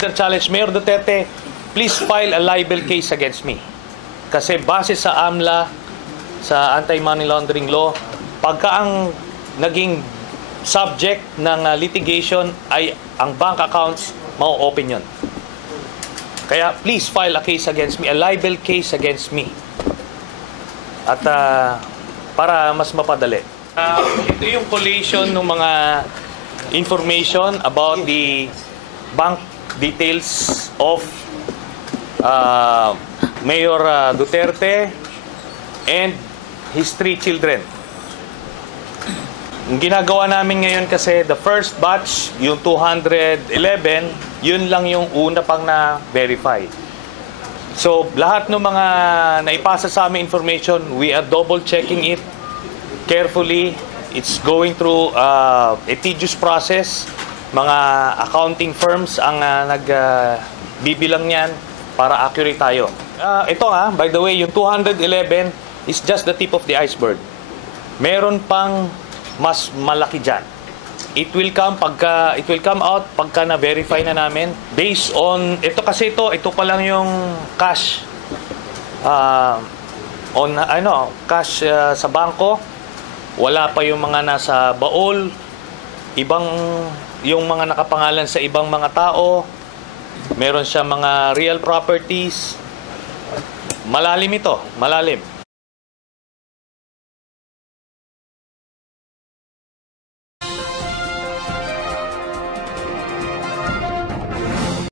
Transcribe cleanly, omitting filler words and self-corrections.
another challenge, Mayor Duterte, please file a libel case against me. Kasi base sa AMLA, sa anti-money laundering law, pagka ang naging subject ng litigation ay ang bank accounts, mau-open yun. Kaya please file a case against me, a libel case against me. At para mas mapadali. Ito yung collation ng mga information about the bank details of Mayor Duterte and his 3 children. Ang ginagawa namin ngayon kasi the first batch, yung 211, yun lang yung una pang na-verify. So, lahat ng mga naipasa sa amin information, we are double-checking it carefully. It's going through a tedious process. Mga accounting firms ang nagbibilang niyan para accurate tayo. Ito by the way, yung 211 is just the tip of the iceberg. Meron pang mas malaki dyan. It will come out pagka na-verify na namin based on ito pa lang yung cash cash sa bangko. Wala pa yung mga nasa baol, yung mga nakapangalan sa ibang mga tao. Meron siya mga real properties. Malalim ito, malalim.